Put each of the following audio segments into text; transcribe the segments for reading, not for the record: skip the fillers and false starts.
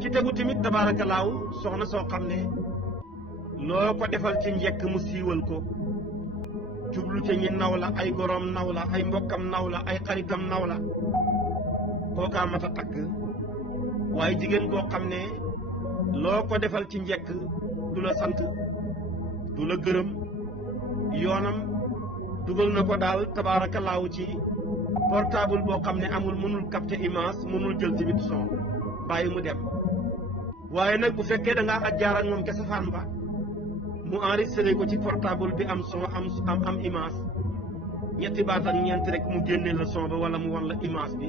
ci tegu tamit tabaarakallaahu soxna soo xam ne loo ko defal ci njëkk mu siiwal ko jublu ca ñi naw la ay goroom naw la ay mbokkam naw la ay xaritam naw la kookaa mat a takk waaye jigéen koo xam ne loo ko defal ci njëkk du la sant du la gërëm yoonam dugal na ko daal tabaarakallaahu ci portable boo xam ne amul mënul capter image mënul jël tamit son bàyyi mu dem waaye nag bu fekkee da ngaa jaar ak moom ke safaan ba mu enregistré ko ci portable bi am son am image ñetti baat ak ñeent rek mu génne la son ba wala mu wan la image bi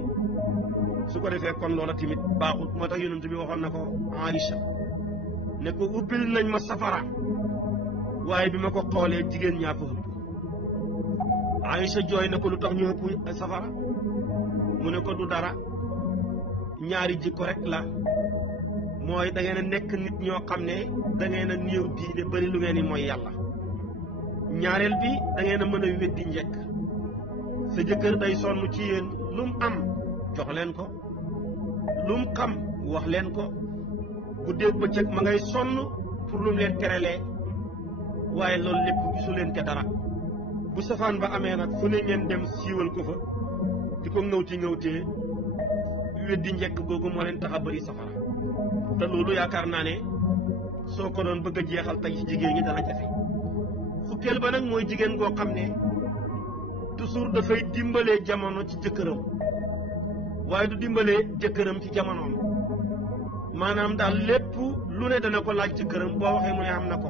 su ko defee kon loola tamit baaxut moo tax yonent bi waxoon na ko Aïcha ne ko ubbil nañ ma safara waaye bi ma ko xoolee jigéen ñaa fa ëpp Aïcha jooy na ko lu tax ñu ëpp safara mu ne ko du dara ñaari jikko rek la mooy da ngeen a nekk nit ñoo xam ne da ngeen a néew diine bëri lu ngeen di mooy yàlla ñaareel bi da ngeen a mën a weddi njëkk sa jëkkër day sonn ci yéen lu mu am jox leen ko lu mu xam wax leen ko guddeeg bëccëg ma ngay sonn pour lu mu leen terelee waaye loolu lépp gisu leen te dara bu safaan ba amee nag fu ne ngeen dem siiwal ko fa di ko ŋawtee weddi njëkk googu moo leen tax a bëri safara te loolu yaakaar naa ne soo ko doon bëgg a jeexal tey ci jigéen ñi dana jafe fukkeel ba nag mooy jigéen goo xam ne toujours dafay dimbalee jamono ci jëkkëram waaye du dimbalee jëkkëram ci jamonoom maanaam daal lépp lu ne dana ko laaj jëkkëram boo waxee mu ne am na ko